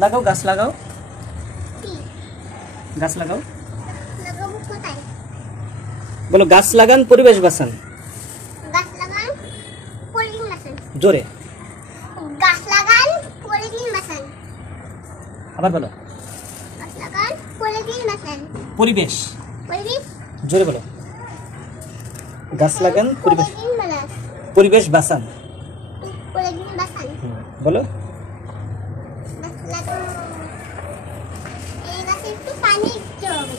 লাগাও, গাছ লাগাও, গাছ লাগাও। বলো গাছ লাগান পরিবেশ বাঁচান। গাছ লাগান পরিবেশ বাঁচান। জোরে। গাছ লাগান পরিবেশ বাঁচান। আবার বলো। গাছ লাগান পরিবেশ বাঁচান। পরিবেশ। পরিবেশ। জোরে বলো। গাছ লাগান পরিবেশ বাঁচান। পরিবেশ বাঁচান। পরিবেশ বাঁচান। বলো। গাছ লাগান। এই গাছে একটু পানি দিতে হবে।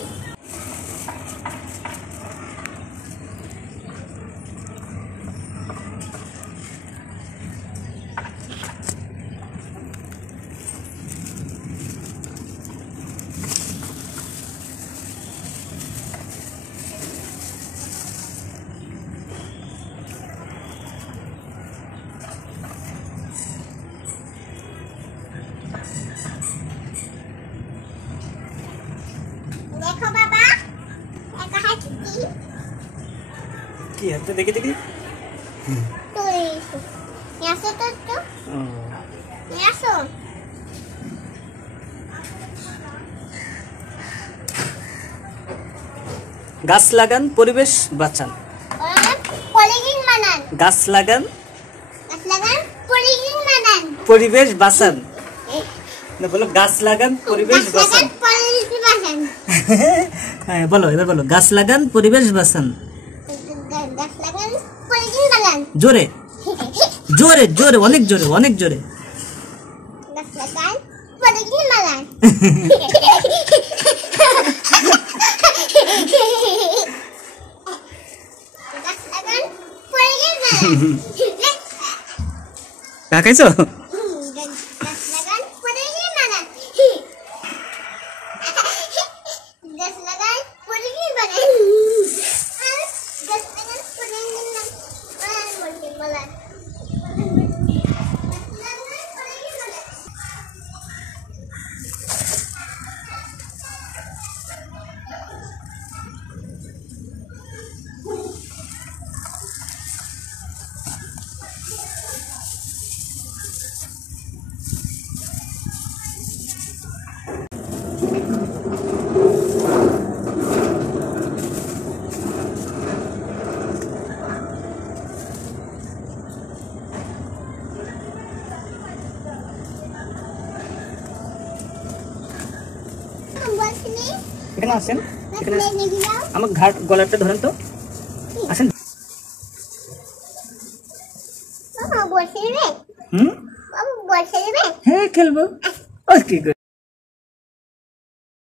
দেখো বাবা, একা হাঁটছি। কি হাতে দেখি দেখি। তুই এসো। এসো তো একটু। এসো। গাছ লাগান পরিবেশ বাঁচান। পলিথিন বানান। গাছ লাগান। গাছ লাগান পলিথিন বানান। পরিবেশ বাঁচান। না বলো গাছ লাগান পরিবেশ গাছ বাঁচান। লাগান পলিথিন বানান। হ্যাঁ বলো, এবার বলো গাছ লাগান পরিবেশ বাঁচান। গাছ লাগান পলিথিন বানান। জোরে জোরে জোরে, অনেক জোরে, অনেক জোরে। গাছ লাগান পলিথিন বানান। গাছ লাগান পলিথিন বানান। খাইছো? গাছ লাগান পলিথিন বানান। গাছ লাগান পলিথিন বানান। গাছ লাগান পলিথিন বানান। এখানে আসেন, এখানে আমার ঘাট গলাটা ধরেন তো, আসেন। হ্যাঁ খেলবো। কি করে